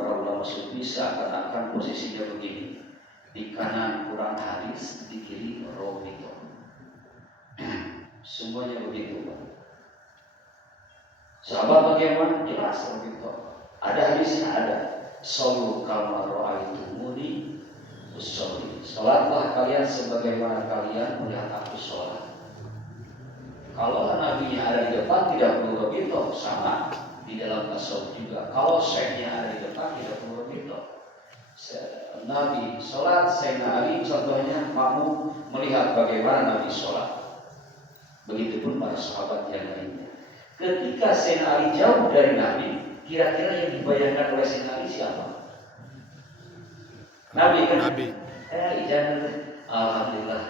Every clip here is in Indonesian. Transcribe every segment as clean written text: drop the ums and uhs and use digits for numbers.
para ulama sufi seakan-akan posisinya begini. Di kanan Quran hadis, di kiri Rawito. Semuanya begitu, Pak. Sahabat bagaimana? Jelas begitu. Ada hadisnya, ada. Sallu kama ra'aitumuni usolli. Salatlah kalian sebagaimana kalian melihat aku sholat. Kalau nabinya ada di depan tidak perlu begitu, sama di dalam tasawuf juga. Kalau syekhnya ada di depan tidak perlu begitu. Nabi sholat, Sayyidina Ali contohnya makmum melihat bagaimana Nabi sholat. Begitupun para sahabat yang lainnya. Ketika Sayyidina Ali jauh dari Nabi, kira-kira yang dibayangkan oleh Sayyidina Ali siapa? Nabi kan? Nabi. Jangan. Alhamdulillah.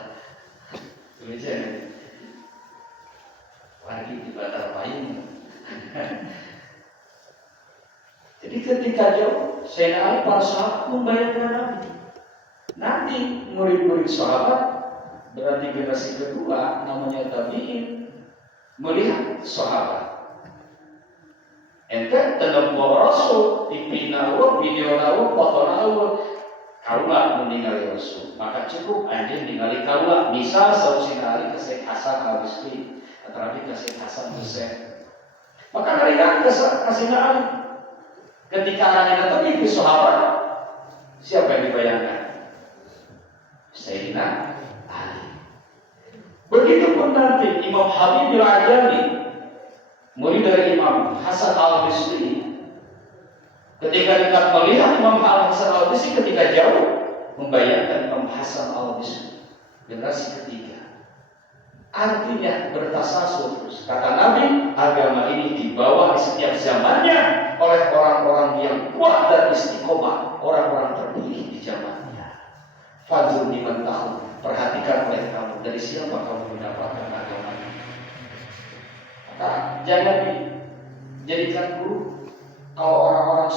Jangan. Lagi di batar payung. Jadi ketika jauh, Sayyidina Ali para sahabat membayangkan Nabi. Nanti murid-murid sahabat berarti generasi kedua namanya tabi'in melihat sahabat. Ente dalam bawa Rasul, TV nawa, video nawa, foto nawa, kaulah meninggali Rasul. Maka cukup anda meninggali kaulah. Misal Sayyidina Ali ke Syekh Hasan Al-Basri, tetapi ke Syekh Hasan Hussein. Maka dari ke Sayyidina Ali. Ketika anaknya datang itu sahabat, siapa yang dibayangkan? Sayyidina Ali. Begitupun nanti Imam Habib Al-Ajami, murid dari Imam Hasan Al-Basri, ketika dekat melihat Imam Hasan Al-Basri ketika jauh, membayangkan Imam Hasan Al-Basri generasi ketiga. Artinya bertasasul. Kata Nabi, agama ini dibawa di setiap zamannya oleh orang-orang yang kuat dan istiqomah, orang-orang terpilih di zamannya. Fadzur liman tahu, perhatikan oleh kamu dari siapa kamu mendapatkan agama ini. Maka jangan dijadikan guru. Kalau orang-orang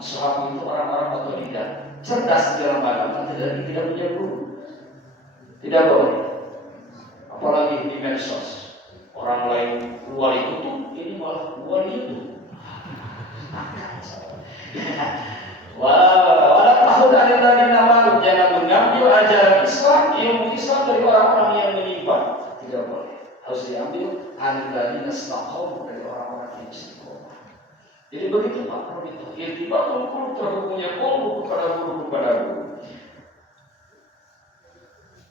sahabat itu orang-orang otodidak, cerdas dalam agama, tidak punya guru, tidak boleh. Apalagi di medsos, orang lain wali kutub, ini malah wali YouTube. Walau tahun ada lagi nama, jangan mengambil ajaran Islam, ilmu Islam dari orang-orang yang menyimpang, tidak boleh. Harus diambil anilani nastaqom dari orang-orang yang istiqomah. Jadi begitu Pak Profito. Irtibatul qulub terhubungnya qulub kepada guru.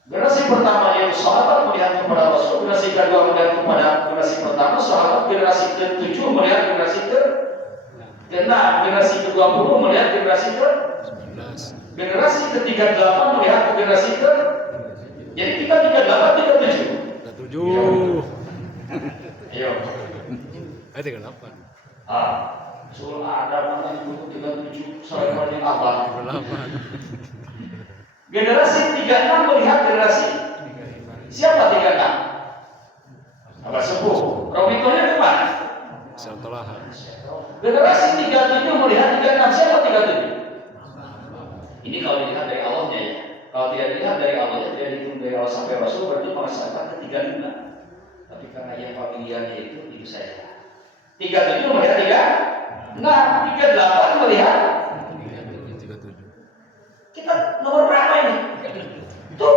Generasi pertama yaitu sahabat melihat kepada Rasul, generasi kedua melihat kepada generasi pertama sahabat, generasi ke-7 melihat generasi ke-6, generasi ke-20 melihat generasi ke-11, generasi ke-38 melihat ke generasi ke. Jadi kita 38, 37. Ayo. 38. Surah ada mana itu 37 sampai pada abad. Generasi 36 melihat generasi siapa 36? Abah sepuh. Rawitohnya kemana? Setelah. Generasi 37 melihat 36 siapa 37? Ini kalau dilihat dari Allahnya ya. Kalau tidak dilihat dari Allahnya, tidak dihitung dari Allah sampai Rasul, berarti mengesahkan ke 35. Tapi karena yang familiarnya itu saya. 37 melihat 36, 38 melihat. Kita nomor berapa ini? Tuh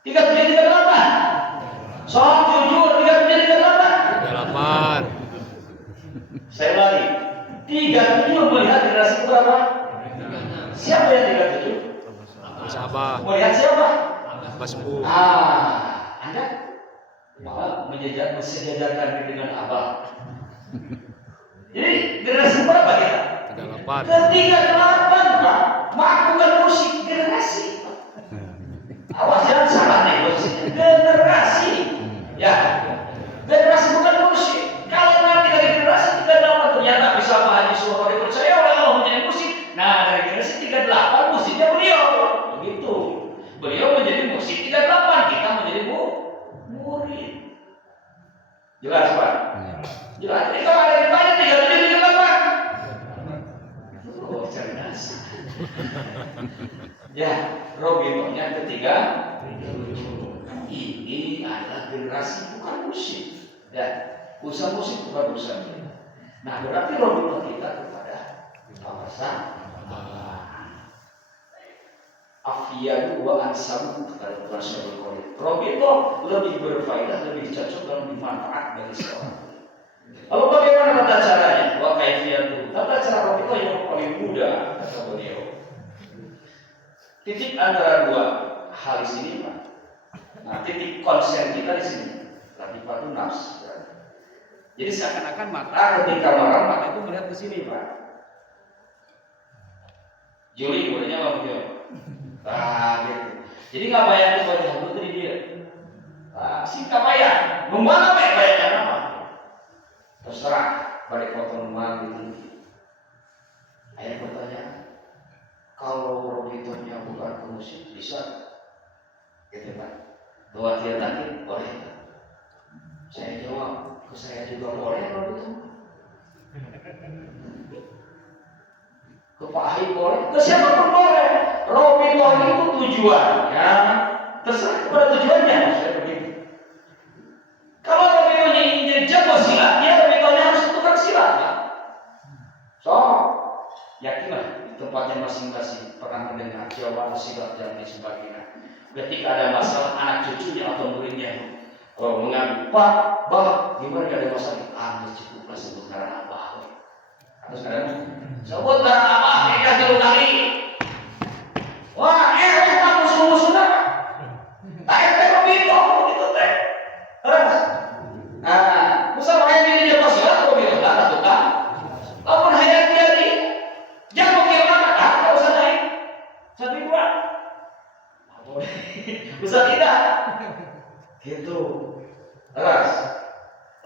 37, 38. Soal jujur 37, 38. Saya lagi 37 melihat generasi berapa? Siapa yang 37? Sahabat. Melihat siapa? Abah sepuh. Anda malah mensejajarkan dengan Abah. Jadi generasi berapa kita? 38. Ke-38 Pak. Bukan musik, generasi. Awas jangan salah nih posisinya. Generasi. Ya. Generasi bukan musik. Kalau nanti dari generasi 38 ternyata bisa Pak Haji Surono dipercaya oleh Allah menjadi musik. Nah dari generasi 38 musiknya beliau. Begitu. Beliau menjadi musik 38, kita menjadi murid. Jelas Pak? Jelas. Jadi kalau ada yang tanya 37, 38. Oh cerdas. Ya, Robitonya ketiga. Ini adalah generasi bukan musik. Dan usaha musik bukan usaha kita. Nah berarti Robito kita kepada ahyadu wa ansabu kata Tuhan Syaikhul Qadir. Robito lebih berfaedah, lebih cocok dan lebih manfaat bagi seorang. Lalu bagaimana tata caranya? Wa kaifiyatu. Tata cara Robito yang paling mudah kata beliau. Titik antara dua hal di sini, Pak. Nah, titik konsen kita di sini. Latifatu nafs. Jadi seakan-akan mata ketika marah, mata itu melihat ke sini, Pak. Juli bolehnya apa begitu? Gitu. Jadi nggak bayar itu pada putri dia. Si kapaya, membantu bayarnya apa? Terserah, balik foto rumah gitu. Ayah bertanya, kalau robitonya bukan ke musik bisa? Gitu Pak. Doa dia tadi boleh. Saya jawab, ke saya juga boleh kalau itu. Ke Pak Ahid boleh, ke siapapun boleh. Robito itu tujuan, ya terserah kepada tujuannya. Saya begitu. Kalau robitonya ingin jago silat, ya robitonya harus tukang silat. Ya. So, yakinlah di tempatnya masing-masing pernah mendengar jawaban silat dan lain sebagainya. Ketika ada masalah anak cucunya atau muridnya mengambil, Pak, Bah, gimana gak ada masalah? Cukuplah sebentar Abah. Terus kadang sebut darah Abah, kira jauh kali. Wah, kamu musuh-musuhnya. Tak ada robito, gitu teh. Terus, usah pakai pilih jago silat, robito nggak ada tukang. Lamun hayang dia di, jangan kira mana, nggak usah naik. Satu dua. Bisa tidak? Gitu. Terus,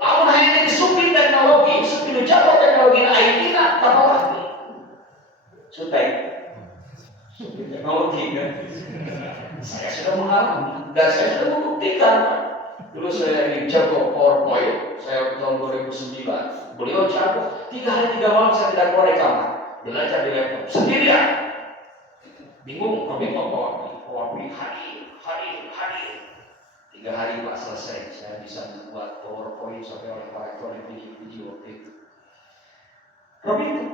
lamun hayang jadi supir teknologi, supir jago teknologi IT nak tambah lagi. Sutek. Supir teknologi kan. Saya sudah mengalami dan saya sudah membuktikan. Dulu saya ini jago PowerPoint, saya tahun 2009. Beliau jago 3 hari 3 malam saya tidak keluar dari kamar, belajar di laptop sendirian. Bingung, PowerPoint hari. 3 hari Pak selesai, saya bisa membuat PowerPoint sampai oleh Pak Rektor yang puji waktu itu. Robito.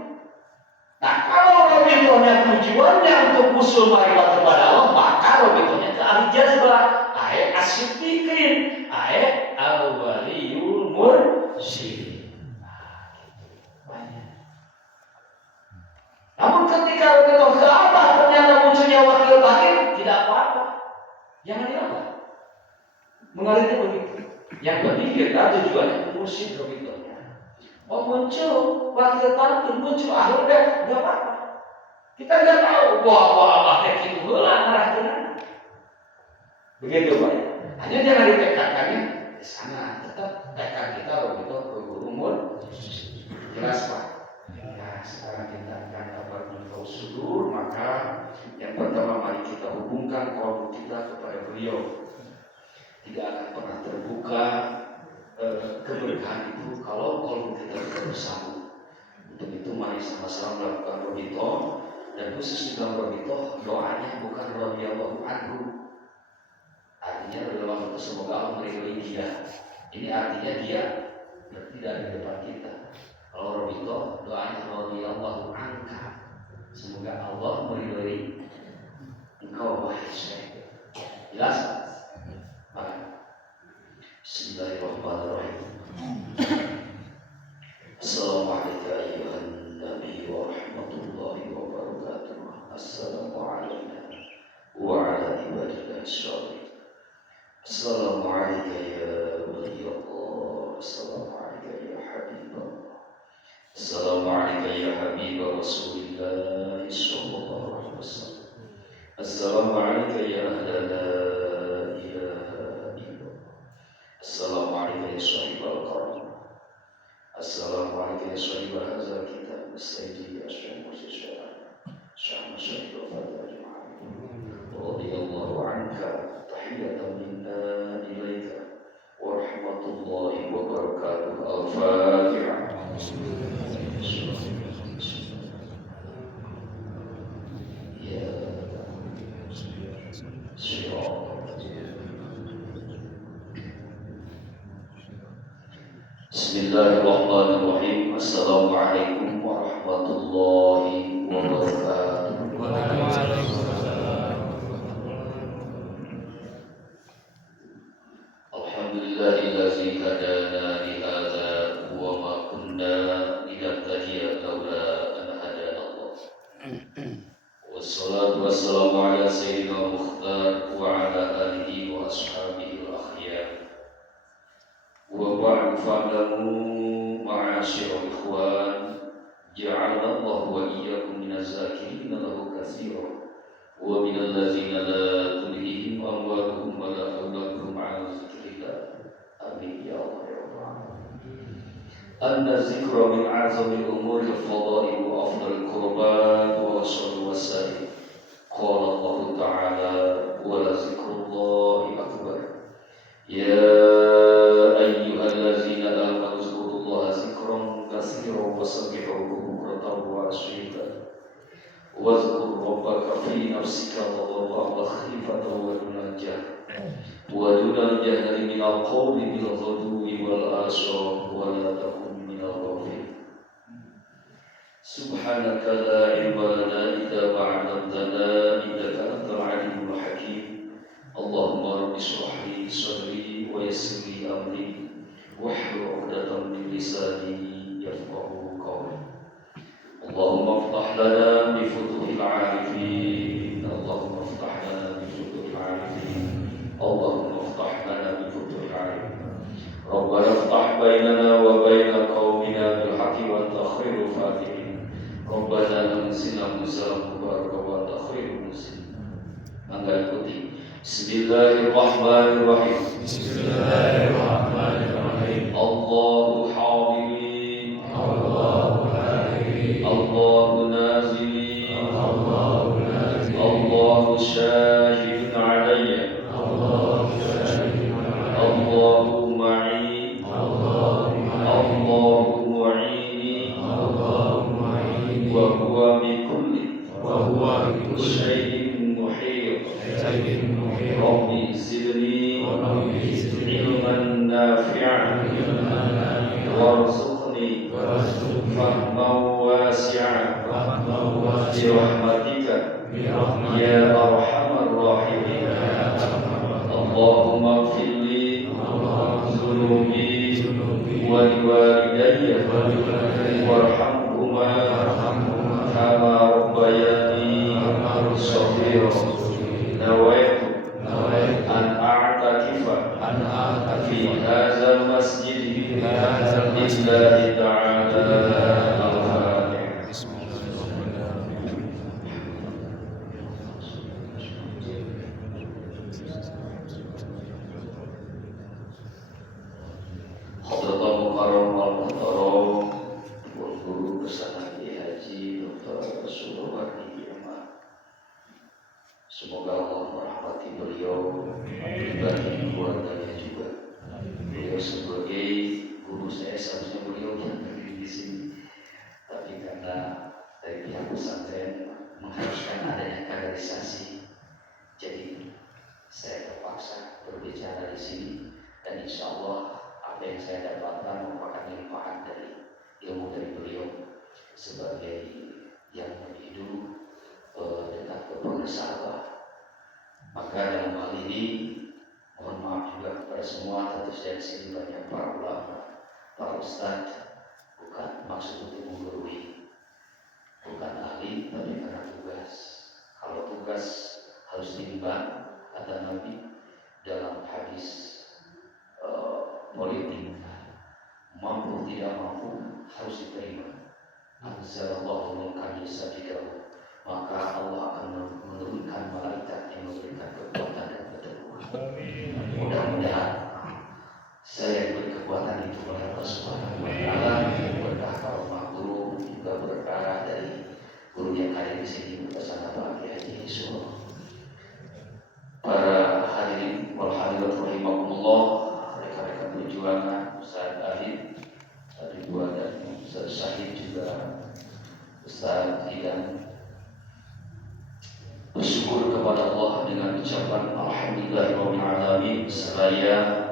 Nah, kalau robitonya tujuannya untuk usul maribat kepada Allah, maka robitonya ke ahli jazbah, ayat asyiddiqin, ayat al-waliyul mursyid. Namun ketika robito ke Allah ternyata munculnya wakil takir, tidak apa-apa. Jangan diapa. Mengalirnya begitu. Yang penting kita tujuannya mursyid robitonya. Oh muncul wakil takir, muncul ahli dah, nggak apa-apa. Kita nggak tahu bahwa Allah itu belah arah kemana. Begitu Pak. Hanya jangan ditekatkannya di sana. Tetap tekad kita robito ke guru jelas Pak. Ya sekarang kita akan tabarruk sudur, maka yang pertama mari kita hubungkan kolbu kita kepada beliau. Tidak akan pernah terbuka keberkahan itu kalau kita tidak bersama. Untuk itu mari sama-sama melakukan robito, dan khusus di dalam robito doanya bukan radhiyallahu anhu. Artinya dalam itu semoga Allah meridhoi dia. Ini artinya dia tidak di depan kita. Kalau robito doanya radhiyallahu anka. Semoga Allah meridhoi engkau wahai syekh. Jelas? Bismillahirrahmanirrahim. Assalamualaikum ayuhan nabi wa rahmatullahi wa barakatuh. Assalamualaikum wa ala ibadillah syariq. Assalamualaikum ya waliyullah. Assalamualaikum ya habibullah. Assalamualaikum ya habibur rasulillah sallallahu alaihi wasallam. Assalamualaikum ya ahlana. Assalamualaikum ya sahibal karam. Assalamualaikum ya sahibal hazal kitab. Sayyidi ya syekh Mursyid Syekh Masyayikh al-Fadhil ajma'in. Radhiyallahu anka tahiyatan minna ilaika wa rahmatullahi wa barakatuh. Al-Fatihah. Ya Bismillahirrahmanirrahim. Assalamualaikum warahmatullahi wabarakatuh. Wassalatu wassalamu ala sayyidina Mukhtar wa ala alihi wa ashabihi al-akhyar. Wa ba'du fa'lamu ma'asyiral ikhwan, ja'alana Allah wa iyyakum minaz zakirina lahu katsiran wa minal ladzina la tulhihim amwaluhum wa la auladuhum 'an dzikrillah. Amin ya Allah ya rabbal alamin. Anna dzikra min a'zamil umuri al-fadail wa afdalil qurbat wa asyrul wasail. Qala Allah Ta'ala wa la dzikrullahi akbar. Ya ayyuhallazina amanu dzkurullaha dzikran katsiran wasabbihuhu bukratan wa asyila. Wazkur rabbaka fi nafsika tadarruan wa khifatan wa dunal jahri minal qawli bil ghadwi wal asal wa la takun minal ghafilin. Subhanaka la ilma lana illa ma 'allamtana innaka antal alimul hakim. Allahumma rabbi shrah li sadri wa yassir li amri wahlul 'uqdatam min lisani yafqahu qawli. Allahumma iftah lana bi futuhil 'arifin. Allahumma iftah lana bi futuhil 'arifin. Allahumma iftah lana bi futuhil 'arifin. Rabbana iftah bainana wa baina qaumina bil haqqi wa anta khairul fatihin. Rabbana anzilna munzalan mubarakan wa anta khairul munzilin. Mangga ikuti. Bismillahirrahmanirrahim. Bismillahirrahmanirrahim. Allahu hawili, Allahu hawili, Allahu nazili, Allahu nazili, Allahu syahidun alayya, Allahu syahidun alayya, Allahu ma'i, Allahu ma'i, Allahu mu'ini, Allahu mu'ini, wa huwa bi kulli syai'in muhit. Rabbi zidni ilman nafi'an warzuqni fahman wasi'an bi rahmatika ya arhamar rahimin. Allahumma ighfirli dhunubi wa liwalidayya warhamhuma kama rabbayani shaghira. Nawaitu an a'takifa fi hadzal masjid lillahi ta'ala. Al-Fatihah. Hadratul Mukarram wal Muhtaram, guru besar Haji Dr. Surawati Yaman. Semoga Allah merahmati beliau, pribadi keluarganya juga. Beliau sebagai guru saya, seharusnya beliau yang berdiri di sini, tapi karena dari pihak pesantren mengharuskan adanya kaderisasi, jadi saya terpaksa berbicara di sini. Dan insya Allah apa yang saya dapatkan merupakan limpahan dari ilmu dari beliau sebagai yang lebih dulu dekat kepada sahabat. Maka dalam hal ini mohon maaf juga kepada semua, tentu saja di sini banyak para ulama, para ustadz, bukan maksud untuk menggurui, bukan ahli, tapi karena tugas. Kalau tugas harus diimban, kata Nabi dalam hadis politik, mampu tidak mampu harus diterima. Anzalallahu mulkan yasadiqahu, maka Allah akan menurunkan malaikat yang memberikan kekuatan dan keteguhan. Mudah-mudahan saya diberi kekuatan itu oleh Allah Subhanahu wa Ta'ala. Berkah karomah guru, juga berkah dari guru yang hadir di sini, bersama Pak Haji Suroh. Para hadirin wal hadirat rahimakumullah, rekan-rekan perjuangan, Ustaz Ahid, Ridwan dan Ustaz Syahid, juga Ustaz Hidan, bersyukur kepada Allah dengan ucapan alhamdulillahirabbil alamin. Saya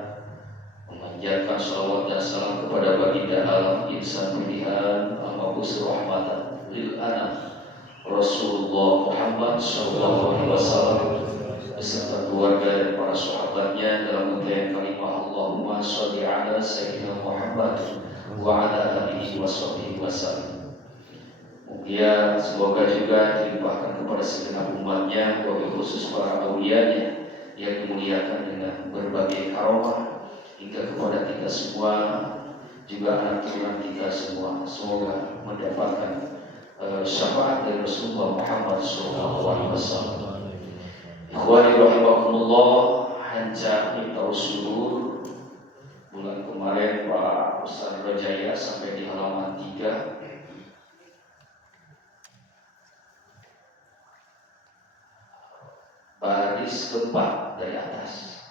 memanjatkan shalawat dan salam kepada baginda alam insan pilihan al-mab'us rahmatan lil anam Rasulullah Muhammad sallallahu alaihi wasallam beserta keluarga dan para sahabatnya dalam ucapan kalimah Allahumma shalli ala sayyidina Muhammad wa ala alihi wasallam. Dia semoga juga dilimpahkan kepada segenap umatnya, wabil khusus para awliyanya yang dimuliakan dengan berbagai karomah hingga kepada kita semua, juga anak turunan kita semua. Semoga mendapatkan syafaat dari Rasulullah Muhammad SAW. Ikhwani rahimakumullah, hanja mitausulur. Bulan kemarin Pak Ustaz Rojaya sampai di halaman 3. Baris keempat dari atas.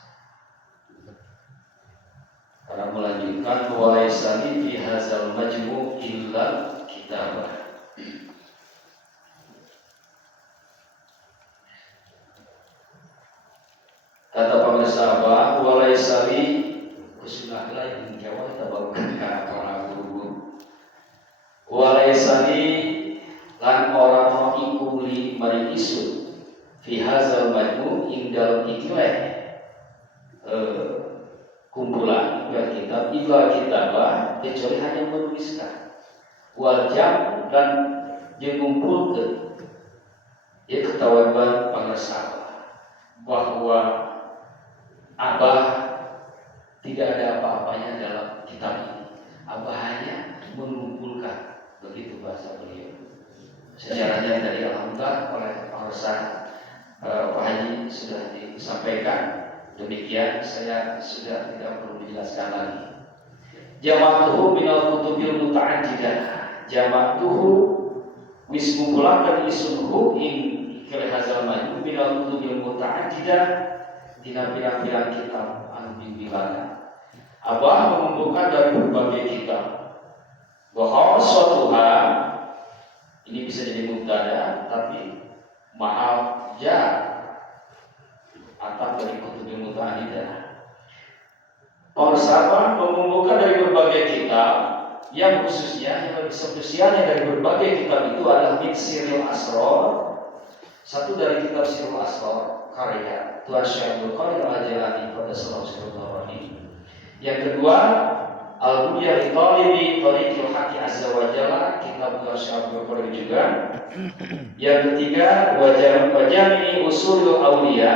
Para melanjutkan walaisani fi hadzal majmu' illa kitabah. Kata pemirsa Abah, walaisani kusunahlah yang Jawa kita bawakan ke para guru. Walaisani lan orang iku li mari isu fi hadzal majmu' indal ikhlah kumpulan kitab illa kitabah kecuali hanya menuliskan wal jam dan mengumpulkan ya ketahuan pemirsa bahwa Abah tidak ada apa-apanya dalam kitab ini. Abah hanya mengumpulkan, begitu bahasa beliau. Sejarahnya tadi alhamdulillah oleh Pak Ustaz Pak Haji sudah disampaikan. Demikian saya sudah tidak perlu menjelaskan lagi. Jama'tuhu minal kutubil muta'addidah. Jama'tuhu wis ngumpulaken isunhu ing kelihazal maju minal kutubil muta'addidah dina pirang-pirang kitab anu bimbingan. Abah mengumpulkan dari berbagai kitab. Bahwa suatuha ini bisa jadi mubtada, tapi maaf ja atau dari kutubil muta'addidah. Para mengumpulkan dari berbagai kitab yang khususnya yang lebih spesialnya dari berbagai kitab itu adalah min Sirrul Asrar. Satu dari kitab Sirrul Asrar karya Tuan Syekh Abdul Qadir Al-Jilani pada sallallahu alaihi. Yang kedua, Al-Bunyah li Talibi Tariqil Haqqi Azza wa Jalla, kitab Tuan Syekh Abdul Qadir juga. Yang ketiga, Wajami Usulul Auliya,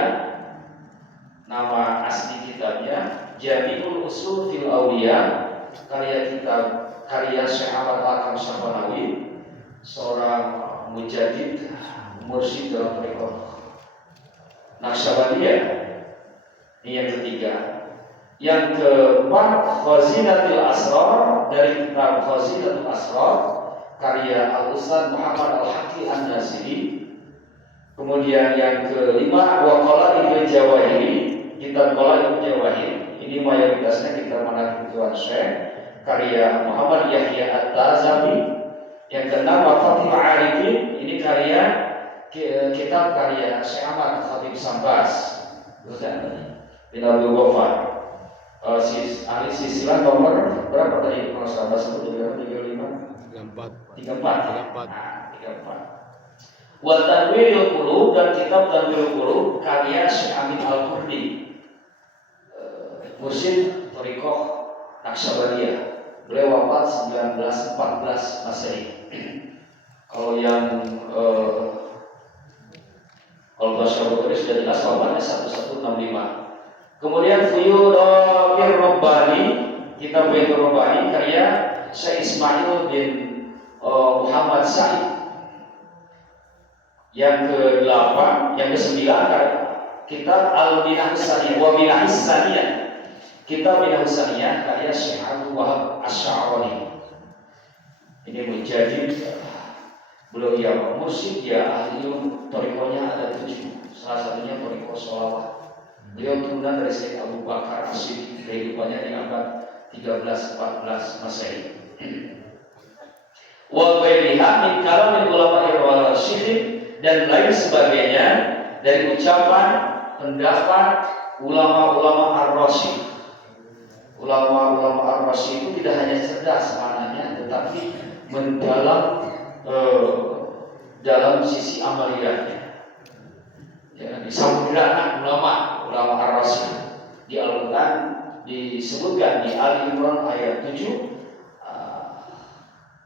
nama asli kitabnya Jami'ul Usul fil Auliya, karya Syekh Ahmad Al-Hakam Syabanawi, seorang mujadid mursyid dalam tarekat Naqsyabandiyah. Ini yang ketiga. Yang keempat, Khazinatul Asrar, dari kitab Khazinatul Asrar karya Al-Ustaz Muhammad Al-Haqi An-Nasiri. Kemudian yang kelima, wa Qala'idul Jawahiri, kitab Qala'idul Jawahir. Ini mayoritasnya kitab manaqib Tuan Syekh karya Muhammad Yahya At-Tazami. Yang keenam, wa Fathul Arifin, ini karya kitab karya Syekh Ahmad Khatib Sambas bin Abdul Ghaffar. Ahli silsilah nomor berapa tadi Mas Sambas itu? 34. 34. Wa Tanwirul Qulub, dan kitab Tanwirul Qulub karya Syekh Amin Al-Qurdi, mursyid Thariqah Naqsyabandiyah. Beliau wafat 1914 Masehi. Kalau yang kalau bahasa Bukhari sudah jelas wafatnya 1165. Kemudian Fuyudhir Rabbani, kitab Fuyudhir Rabbani karya Syekh Ismail bin Muhammad Sa'id. Yang ke-8, yang ke-9 kitab Al-Minahus Saniyah wa Minahus Saniyah. Kitab Minahus Saniyah karya Syekh Abdul Wahab Asy-Sya'rani. Ini menjadi beliau yang mursyid, dia ahli thariqahnya ada 7. Salah satunya thariqah sholawat. Beliau turunan dari Syekh Abu Bakar As-Siddiq, kehidupannya di abad 13-14 Masehi. Wa ghairiha min kalamil ulama'i rasyidin, dan lain sebagainya dari ucapan pendapat ulama-ulama ar-rasyid. Ulama-ulama ar-rasyid itu tidak hanya cerdas maknanya, tetapi mendalam dalam sisi amaliyahnya. Ya, di samudra ulama ar-rasyid di Al-Quran disebutkan di Ali Imran ayat 7,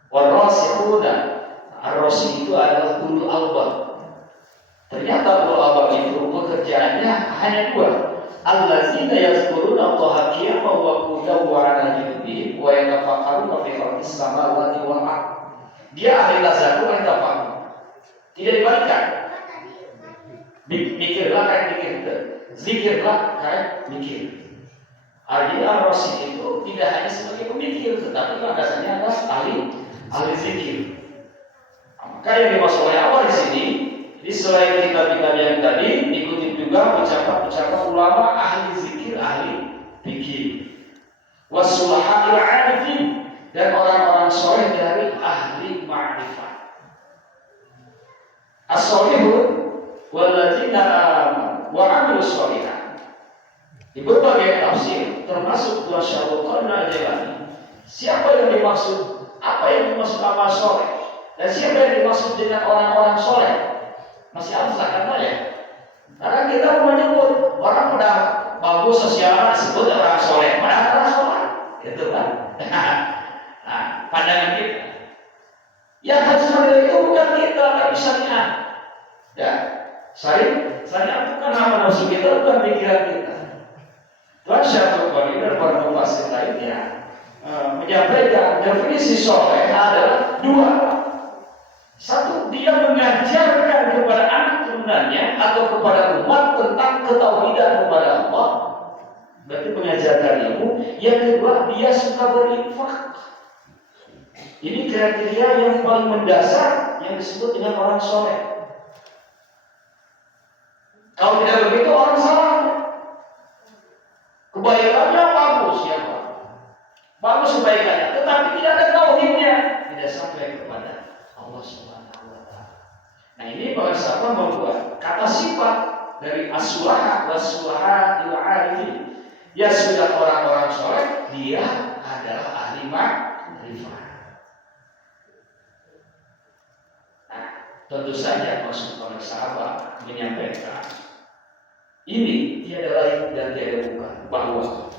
warasikhuna, Ar-Rashi itu adalah ulul albab. Ternyata ulul albab itu pekerjaannya hanya dua. Allazina yazkuruna Allaha qiyaman wa qu'udan wa 'ala junubihim wa yatafakkaruna fi khalqis samawati wal ardh. Dia ahli tazakkur dan tafakkur. Tidak dibalikkan. Mikirlah kayak mikir, zikirlah kayak mikir. Artinya Ar-Rashi itu tidak hanya sebagai pemikir, tetapi dasarnya adalah ahli zikir. Maka yang dimaksud oleh Allah di sini, di selain kitab-kitab yang tadi, dikutip juga ucapan-ucapan ulama ahli zikir, ahli fikih. Wasulaha'il 'arifin, dan orang-orang soleh dari ahli ma'rifat. As-solihun walladzina amanu wa 'amilus sholihat. Di berbagai tafsir, termasuk Tuan Syarul Qarna Al-Jailani, siapa yang dimaksud, apa yang dimaksud amal soleh, dan siapa yang dimaksud dengan orang-orang soleh, masih abstrak katanya. Karena kita menyebut orang udah bagus sosial disebut orang soleh, padahal orang soleh, gitu kan? Nah, pandangan kita. Yang harus menilai itu bukan kita, tapi syariat. Ya, syariat bukan nama nafsu kita, bukan pikiran kita. Tuan Syarul Qarni dan para mufassir lainnya menyampaikan definisi soleh adalah dua. Satu, dia mengajarkan kepada anak turunannya atau kepada umat tentang ketauhidan kepada Allah. Berarti mengajarkan ilmu. Yang kedua, dia suka berinfak. Ini kriteria yang paling mendasar yang disebut dengan orang soleh. Kalau tidak begitu, orang salah. Kebaikannya bagus, ya Pak. Bagus kebaikannya, tetapi tidak ada tauhidnya, tidak sampai kepada Allah Subhanahu wa taala. Nah, ini bahasa membuat kata sifat dari as-sulaha was-sulahatil 'arifin. Ya sudah orang-orang soleh, dia adalah ahli ma'rifat. Nah, tentu saja maksud para sahabat menyampaikan ini tiada lain dan tiada bukan, bahwa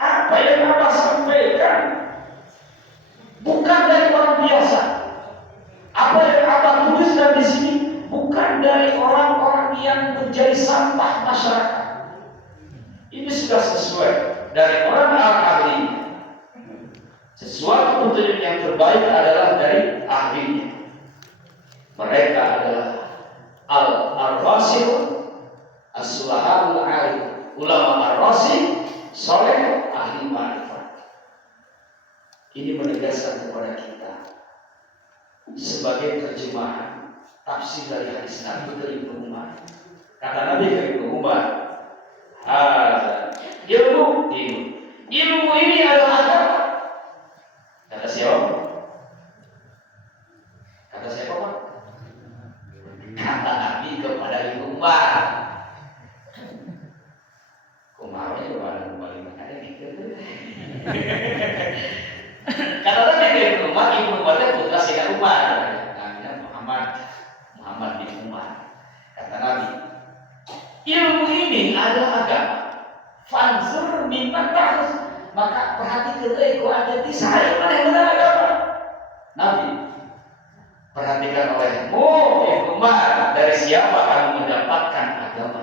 apa yang Abah sampaikan bukan dari orang biasa. Apa yang Abah tuliskan di sini bukan dari orang-orang yang menjadi sampah masyarakat. Ini sudah sesuai dari orang ahli. Sesuatu petunjuk yang terbaik adalah dari ahlinya. Mereka adalah al-rasyid, as-sulahaul 'arif, ulama ar-rasyid, soleh, ahli ma'rifat. Ini menegaskan kepada kita sebagai terjemahan tafsir dari hadis Nabi ke Ibnu Umar. Kata Nabi ke Ibnu Umar, ilmu ini adalah agama. Kata siapa? Kata siapa, Pak? Kata Nabi kepada Ibnu Umar. Kumarnya kembali makanya gitu. Kata Nabi ke Ibnu Umar itu putra Sayyidina Umar. Namanya Muhammad bin Umar. Kata Nabi, ilmu ini adalah agama. Fanzur mimman ta'us, maka perhatikan itu ada di saya mana yang benar agama. Nabi, perhatikan olehmu Ibnu Umar, dari siapa kamu mendapatkan agama.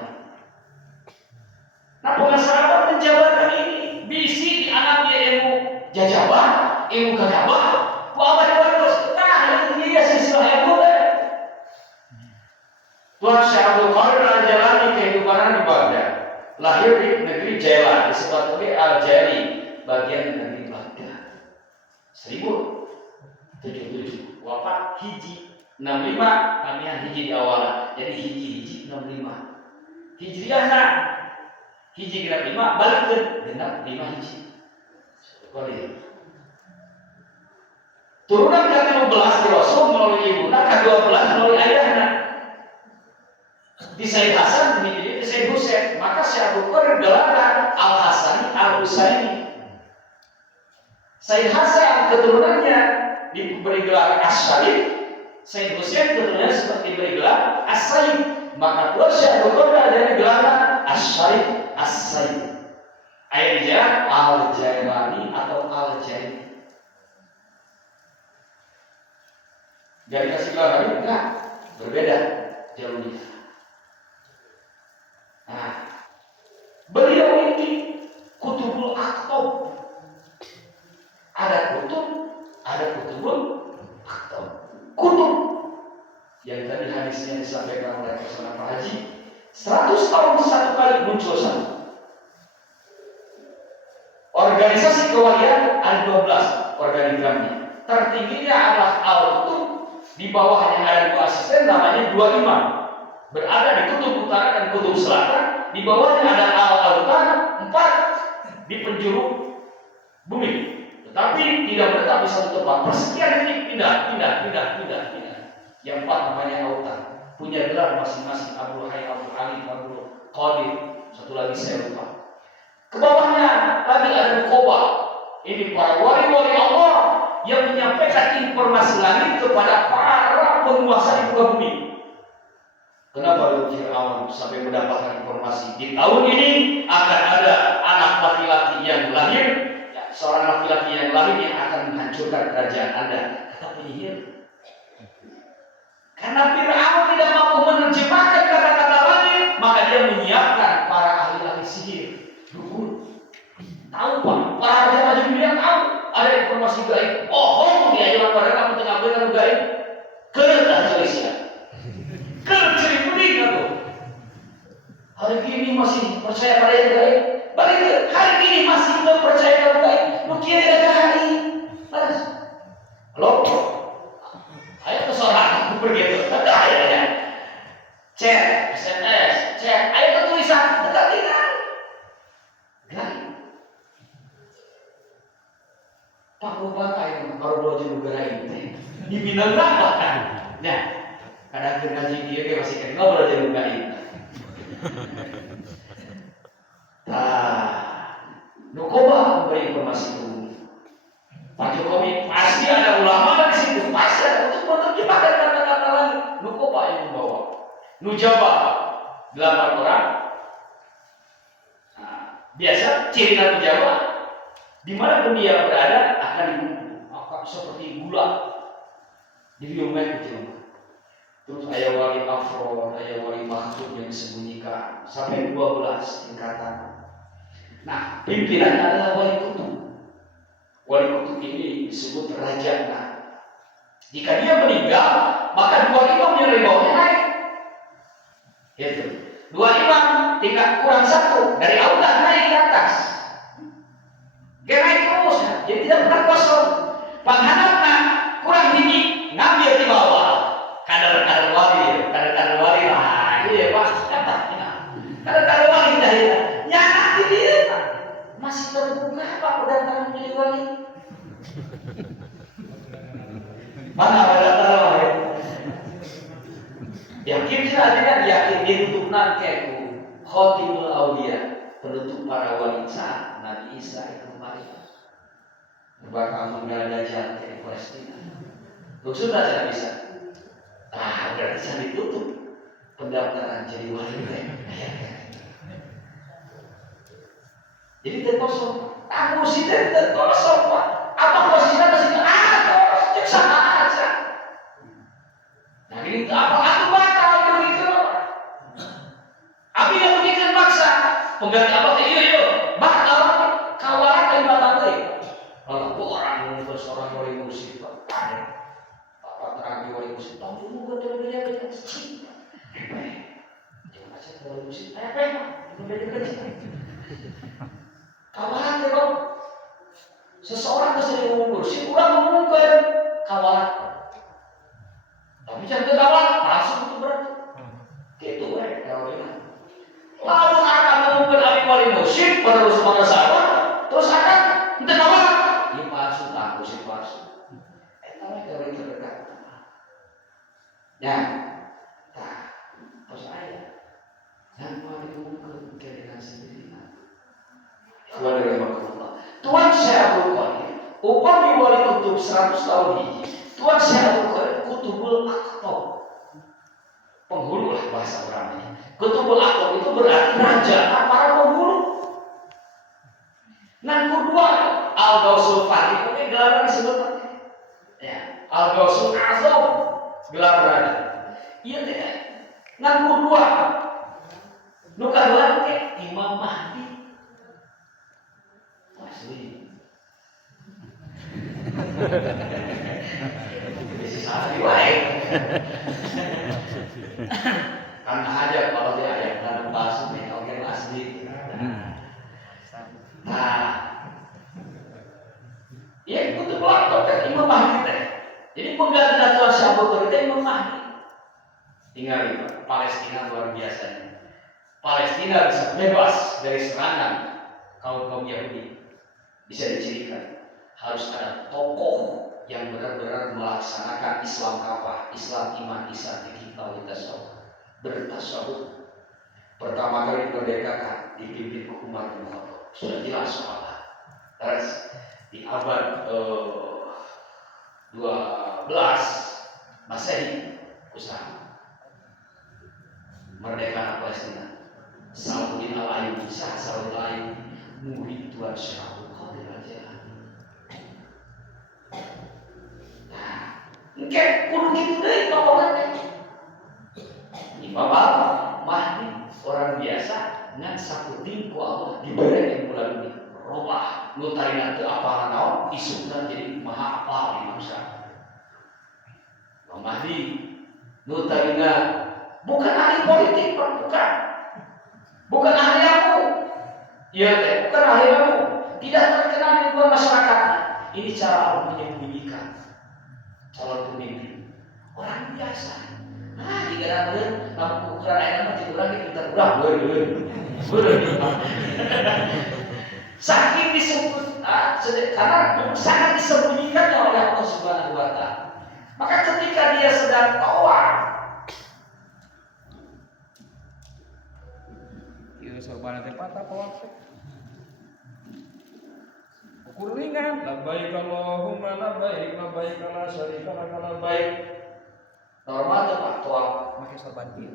Nah, para sahabat menjabarkan ini, bisi di anak dia ilmu jajabah, ilmu kagabah, apa terus? Nah, ini dia silsilah ilmu. Tuan Syarul Qarni Al-Jailani kehidupan di Baghdad. Lahir di negeri Jailan, disebut sebagai Al-Jaili, bagian negeri Baghdad. 1077. Wafat Hijri 65, kamihan Hijri di awal. Jadi Hijri 65. Hijriah nak. Hijri genap 5, balik ke genap 5 Hijri. Turunan ke-13 di Rasul melalui ibu, ke-12 melalui ayahnya. Di Sayyid Hasan dimiliki di Sayyid Husain, maka Syekh Abu Bakar gelarkan Al-Hasani Al-Husaini. Sayyid Hasan keturunannya diberi gelar As-Syarif, Sayyid Husain keturunannya seperti diberi gelar As-Sayyid. Maka Tuan Syekh Abu Bakar ada gelar As-Syarif As-Sayyid. Ayat dijalan Al-Jailani atau Al-Jaili. Gak dikasih gelar lagi, enggak. Berbeda jalurnya. Nah, beliau ini kutubul aktob. Ada kutub, ada kutubul aktob. Kutub yang tadi hadisnya disampaikan oleh Pak Haji, 100 tahun satu kali muncul satu. Organisasi kewalian ada 12 organigramnya. Tertingginya adalah Al-Kutub, di bawahnya ada 2 asisten namanya 2 imam. Berada di kutub utara dan kutub selatan. Di bawahnya ada Al-Autan 4 di penjuru bumi. Tetapi tidak menetap di satu tempat. Persekian ini pindah. Yang 4 namanya Autan. Punya gelar masing-masing, Abdul Hayy, Abdul Ali, Abdul Qadir. Satu lagi saya lupa. Ke bawahnya lagi ada Nukoba. Ini para wali-wali Allah yang menyampaikan informasi langit kepada para penguasa di muka bumi. Kenapa Fir'aun sampai mendapatkan informasi di tahun ini akan ada anak laki-laki yang lahir, seorang laki-laki yang lahir yang akan menghancurkan kerajaan Anda, kata penyihir. Karena Fir'aun tidak mampu menerjemahkan kata-kata langit, maka dia menyiapkan para ahli-ahli sihir. Tahu Pak, para raja-raja dunia tahu ada informasi gaib. Bohong dia yang pada kamu tengah berikan gaib. Kereta Malaysia, kerja kuning aku. Hari ini masih percaya pada yang gaib. Balik hari ini masih belum percaya pada gaib. Lu kira ada hari? Balas. Halo? Ayo ke seorang aku pergi itu. Ayo. Cek SMS, cek. Ayo ke tulisan dekat tinggal. Gaib. Pak Bapak yang baru belajar negara ini dibilang apa kan? Nah, kadang ngaji dia masih kan nggak belajar negara ini. Nah, Nukoba memberi informasi itu. Pak Jokowi pasti ada ulama di situ, pasti ada untuk menerjemahkan kata-kata lagi. Nukoba yang membawa. Nujaba 8 orang. Nah, biasa ciri Nujaba di mana pun dia berada akan dikumpul, akan seperti gula di biomet kecil. Terus ayah wali afro, ayah wali makhluk yang disembunyikan sampai 12 tingkatan. Nah, pimpinannya adalah wali kutub. Wali kutub ini disebut raja. Nah, jika dia meninggal, maka 2 imam yang dari bawahnya naik. Itu 2 imam tingkat kurang 1 dari autan naik ke atas. Naik terus, jadi tidak pernah kosong. Penghanapnya kurang tinggi, ngambil di bawah. Kadar wali lah. Iya Pak, kadar wali dah ya. Yang nanti dia masih terbuka apa kedatangan menjadi wali? Mana ada wali? Yakin tidak yakin dia tutup nangkeku. Khotimul Aulia, penutup para wali saat Nabi Isa itu kembali. Bakal menggajah dari Palestina. Sudah tidak bisa. Berarti bisa ditutup pendaftaran jadi wali. Jadi terkosong. Kursi terkosong Pak. Apa kursinya masih ada? Cek sana aja. Nah ini apa? Aku batal begitu. Abi yang bikin maksa. Pengganti apa? Iyo. Batal. Kawalan dari batal deh. Kalau orang seorang wali musik Pak. Bapak terakhir wali musik. Tahu dulu betul dia kita cinta. Jangan aja wali musik. Kawalan ya Bang. Seseorang kesini mengukur, si orang mengumumkan kawalan. Tapi jangan kawalan, langsung itu berarti. Gitu kalau ini. Lalu akan mengumumkan ahli wali musik penerus pada sahabat, terus akan kita kawalan. Ini palsu, tak musik palsu. Tapi kalau itu terdekat. Ya, terus ayat. Dan wali mengumumkan dengan sendiri. Tuhan saya Abdul Qadir upami wali kutub 100 tahun ini. Tuhan saya Abdul Qadir kutubul aktob, penghulu lah bahasa orangnya. Kutubul aktob itu berarti raja para penghulu. Nah kedua Al-Gausul Fatih, ini gelaran disebut ya Al-Gausul Azam, gelar raja. Iya teh. Ngaku dua. Nu kadua teh Imam Mahdi. Asli. Bisa salah wae. Karena aja kalau dia ayat dan bahasa oke asli. Nah, ya itu pelakon kan Imam Mahdi teh. Jadi pengganti Tuhan Syahbut itu Imam Mahdi. Tinggal itu Palestina luar biasa. Palestina bisa bebas dari serangan kaum Yahudi. Bisa dicirikan harus ada tokoh yang benar-benar melaksanakan Islam kafah, Islam iman, Islam tauhid bertasawuf. Pertama kali merdekakan dipimpin Umar bin Khattab. Sudah jelas soalnya. Terus di abad 12 Masehi usaha merdeka Palestina. Salahuddin Al-Ayyubi, Salahuddin Al-Ayyubi, murid Tuan Syahbul Qadir Al-Jilani. Nah, mungkin kudu gitu deh tokohnya. Imam Mahdi orang biasa ngan sakuting ku Allah diberi bulan ini. Robah nu tarina teu apalan naon isukna jadi maha apal di manusia. Imam Mahdi nu tarina bukan ahli politik, bukan. Bukan ahli ilmu. Iya teh, bukan ahli ilmu. Tidak terkenal di luar masyarakat. Ini cara Allah menyembunyikan calon pemimpin. Orang biasa. Nah, jika ada kamu ukuran air mah jadi orang kita udah saking disebut karena sangat disembunyikannya oleh Allah Subhanahu wa Ta'ala. Maka ketika dia sedang tawaf, ieu sorban teh patah tawaf teh. Ukur ringan, labbaik Allahumma labbaik, labbaik la syarika lak labbaik. Normal tuh Pak, tuang pakai sorban kieu.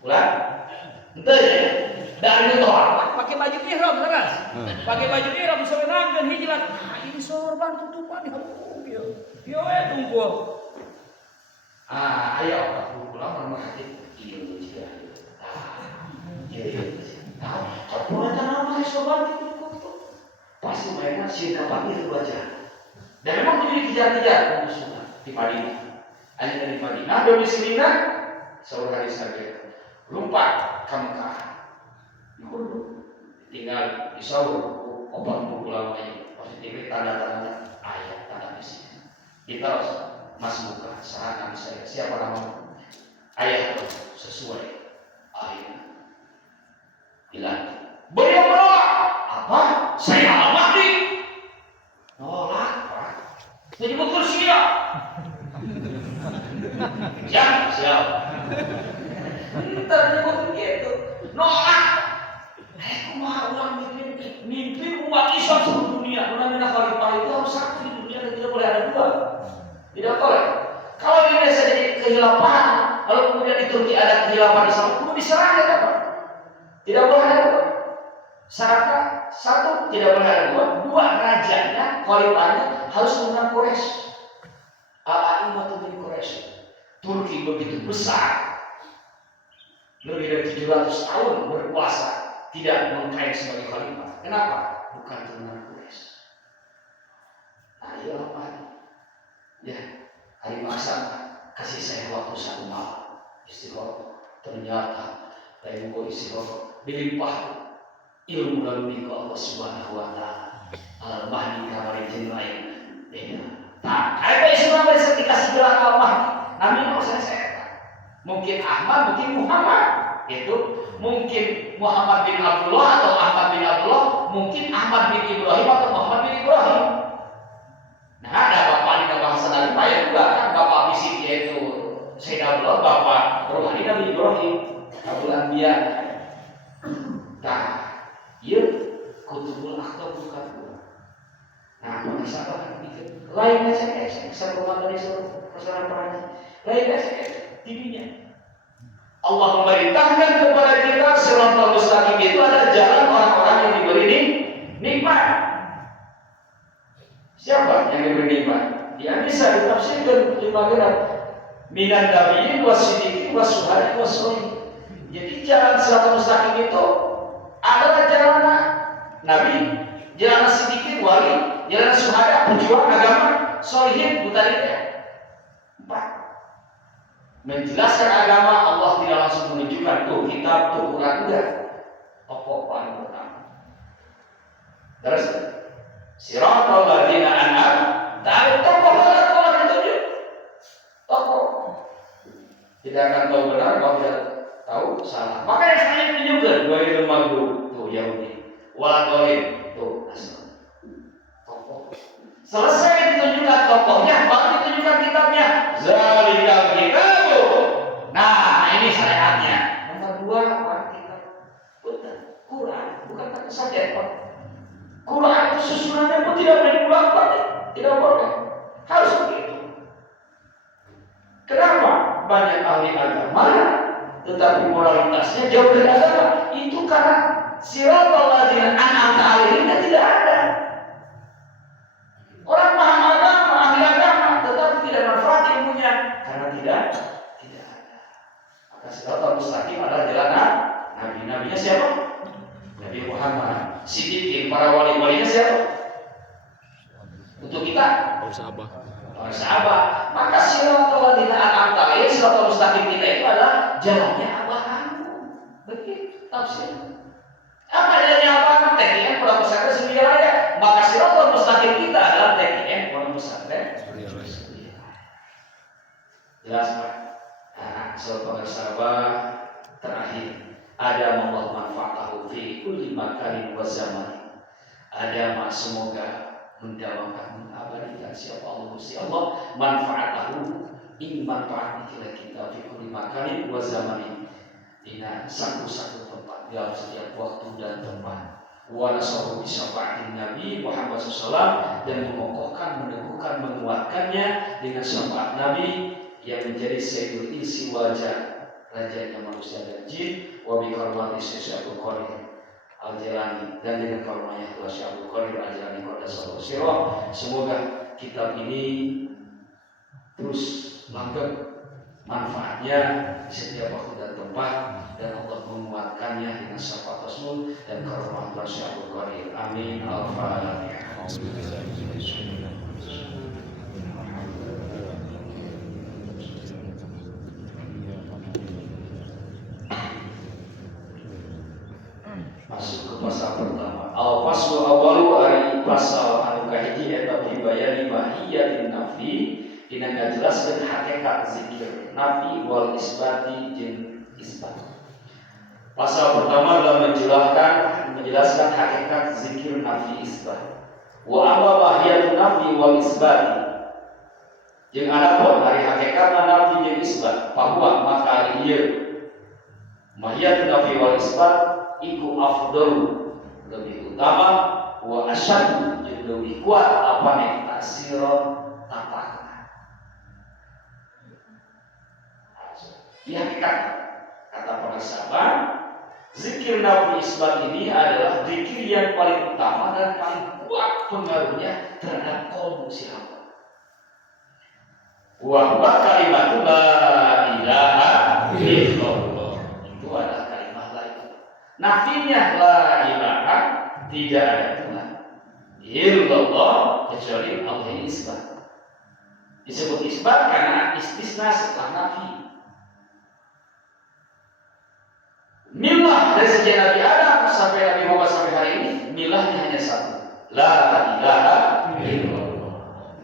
Ulah. Henteu ya. Dari itu pakai baju ihram terus. Pakai baju ihram sebenarnya hiji lah. Ini sorban tutupan kieu. Kieu tunggu. Ayo pulang merhati kieu dia. Iya. Tahu. Kalau tanah sorban itu pasti mainnya sih kapan itu baca. Dan memang menjadi kejar-kejar musuh di Madinah. Hanya dari Madinah domisilinya seorang hari saja. Lompat ke Mekah. Tinggal di sahur obat pulang aja. Positif tanda-tanda ayat tanda misi. Kita harus mas buka serangan saya. Siapa nama? Ayat sesuai ayat. Bilang beliau menolak. Apa? Saya Al-Mahdi. Nolak, Pak. Jadi betul siap. Siap. Entar nyebut gitu. Nolak. Kumaha orang mimpi umat Islam seluruh dunia. Benar-benar khalifah itu harus satu di dunia dan tidak boleh ada dua. Tidak boleh. Kalau di Indonesia jadi kehilafahan, kalau kemudian di Turki ada kehilafahan Islam, kudu diserang ya Pak. Tidak boleh ada dua. Syaratnya satu tidak boleh ada dua rajanya, khalifahnya harus menggunakan Quraisy. Al-A'immatu min Quraisy. Turki begitu besar, lebih dari 700 tahun berkuasa, tidak mengklaim sebagai khalifah. Kenapa? Bukan keturunan Quraisy. Ayo Pak. Ya, hari masa kasih saya waktu 1 malam istirahat. Ternyata saya mau istirahat dilimpah ilmu dari Allah Subhanahu wa Ta'ala. Al-Mahdi kamari jin lain. Nah, kayak Islam dikasih gelar Al-Mahdi. Namanya saya. Mungkin Ahmad, mungkin Muhammad. Itu mungkin Muhammad bin Abdullah atau Ahmad bin Abdullah, mungkin Ahmad bin Ibrahim atau Muhammad bin Ibrahim. Nah, ada bapak di bahasa Nabi Payah juga kan, bapak fisik yaitu Sayyidina Abdullah, bapak rohani Nabi Ibrahim, Abdul Anbiya. Nah, iya kutubul akhtar bukan. Nah, mana siapa bikin? Lain SMX, bisa rumah dari seluruh persoalan Perancis. Lain SMX, TV-nya. Allah memerintahkan kepada kita siratal mustaqim itu adalah jalan orang-orang yang diberi nikmat. Siapa yang diberi nikmat? Dia bisa ditafsirkan 5 gerak. Minan nabiyyin wasiddiqin wasuhada'i wassolihin. Jadi jalan siratal mustaqim itu adalah jalan nabi, jalan siddiqin wali, jalan syuhada pejuang agama, sholihin mutadin. 4. Menjelaskan agama Allah tidak langsung menunjukkan tuh kitab tuh Quran enggak. Pokok paling pertama. Terus siratal ladzina an'amta 'alaihim tokoh ditunjuk. Tokoh. Tidak akan tahu benar kalau tidak tahu salah. Maka yang saya tunjukkan ghairil maghdub tuh Yahudi, waladhdallin tuh Nasrani. Tokoh. Selesai ditunjukkan tokohnya, baru ditunjukkan kitabnya. Zalikal kitabu. Nah, ini syariatnya. Nomor 2 apa kitab? Betul. Quran, bukan kata saja, Pak. Quran itu susunannya pun tidak boleh diulang-ulang, tidak boleh. Harus begitu. Kenapa? Banyak ahli agama, tetapi moralitasnya jauh dari agama. Itu karena siratal ladzina an'amta 'alaihim tidak ada. Orang paham agama, ahli agama, tetapi tidak manfaat ilmunya karena tidak ada. Maka siratal mustaqim adalah jalan nabi. Nabinya siapa? Nabi Muhammad. Siddiqin, para wali-walinya siapa? Untuk kita para sahabat. Maka siratal ladzina an'amta 'alaihim, siratal mustaqim kita itu adalah jalannya abahanmu. Begitu tafsir. Apa jalannya abahanmu? TKM Pondok Pesantren Suria Raya. Maka siratal mustaqim kita adalah TKM Pondok Pesantren Suria Raya. Jelas Pak? Nah, sahabat sahabat terakhir, ada Allah manfaatahu fi kulli makanin wa zaman. Ada semoga mendawamkan mengabadikan siapa Allah Gusti Allah manfaatahu ing manfaat kita fi kulli makanin wa zamanin. Dina satu-satu tempat dalam setiap waktu dan tempat. Wa nasahu bi syafaatin Nabi Muhammad SAW, dan mengokohkan, meneguhkan, menguatkannya dengan syafaat Nabi yang menjadi sayyidul insi wal jan, rajanya manusia dan jin, wa bi karomati Syekh Abdul Qadir Al-Jilani, dan dengan karomanya Tuhan Syekh Abdul Qadir Al-Jilani qaddasallahu sirrah. Semoga kitab ini terus langgeng manfaatnya di setiap waktu dan tempat, dan Allah menguatkannya dengan syafaat Rasul dan karomah Tuhan Syekh Abdul Qadir. Amin. Al-Fatihah. Masuk ke pasal pertama. Al-faslu awwalu ari pasal anu kahiji eta bayani mahiyatin nafi, dina ngajelaskeun hakikat zikir nafi wal isbati jeung isbat. Pasal pertama adalah menjelaskan hakikat zikir nafi isbat. Wa amma mahiyatun nafi wal isbati, jeung adapun ari hakikat nafi jeung isbat, bahwa maka ieu mahiyatun nafi wal isbat iku afdalu, lebih utama, wa asyadu, lebih kuat apane tasiron tapak. Di hakikat kata para sahabat, zikir nafi isbat ini adalah zikir yang paling utama dan paling kuat pengaruhnya terhadap qalbu si hamba. Wa huwa kalimatu la ilaha illallah. Itu adalah kalimat la ilaha. Nafinya la ilaha, tidak ada Tuhan illallah kecuali Allah yang isbat. Disebut isbat karena istisna setelah nafi. Milah dari sejak Nabi Adam sampai Nabi Muhammad sampai hari ini, milahnya hanya satu, la ilaha illallah.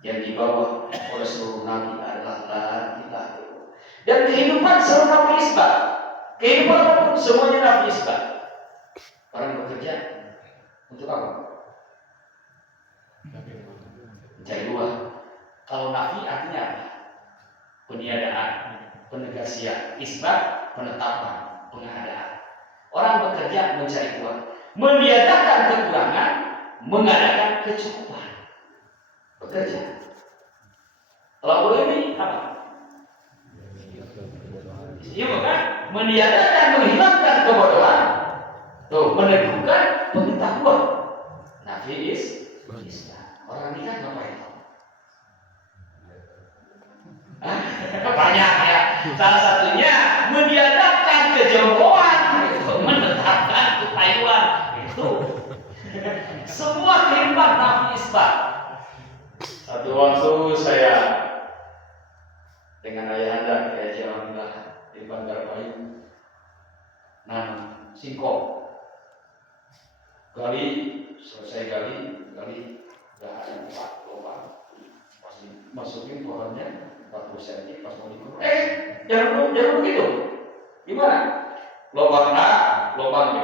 Yang dibawa oleh seluruh Nabi adalah la ilaha illallah. Dan kehidupan seluruh Nabi isbat. Kehidupan pun semuanya nafi isbat. Orang bekerja untuk apa? Mencari uang. Kalau nafi artinya apa? Peniadaan, penegasian, isbat, penetapan, pengadaan. Orang bekerja mencari uang, meniadakan kekurangan, mengadakan kecukupan. Bekerja. Kalau boleh ini apa? Iya bukan? Meniadakan, menghilangkan kebodohan, tuh meneguhkan pengetahuan. Nafi isbat. Orang nikah ngapain? Salah satunya meniadakan kejauhan, itu menetapkan ketayuan itu. Semua kehidupan Nabi isbat. Satu waktu saya dengan ayahanda ke Jawa di Banjarbayu, nanam singkong. Gali, selesai gali, nggak ada tempat lubang. Pasti masukin pohonnya 40 cm, pas mau dikurung. Jangan begitu. Gimana? Lubang A, lubang B.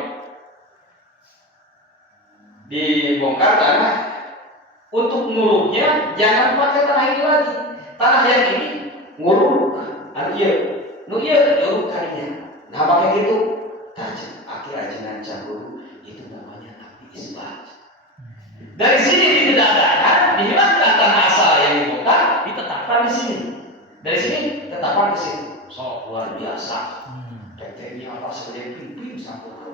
Dibongkar tanah. Untuk nguruknya jangan pakai tanah ini lagi. Tanah yang ini nguruk, nguruk kalinya. Nah pakai gitu, tajam. Akhirnya jangan campur. Itu namanya Nabi isbat. Dari sini ditedakkan, dihilangkan tanah asal yang dibongkar, ditetapkan di sini. Dari sini tetapkan ke sini. So luar biasa. PT-nya apa sebagai pimpin sampai ke.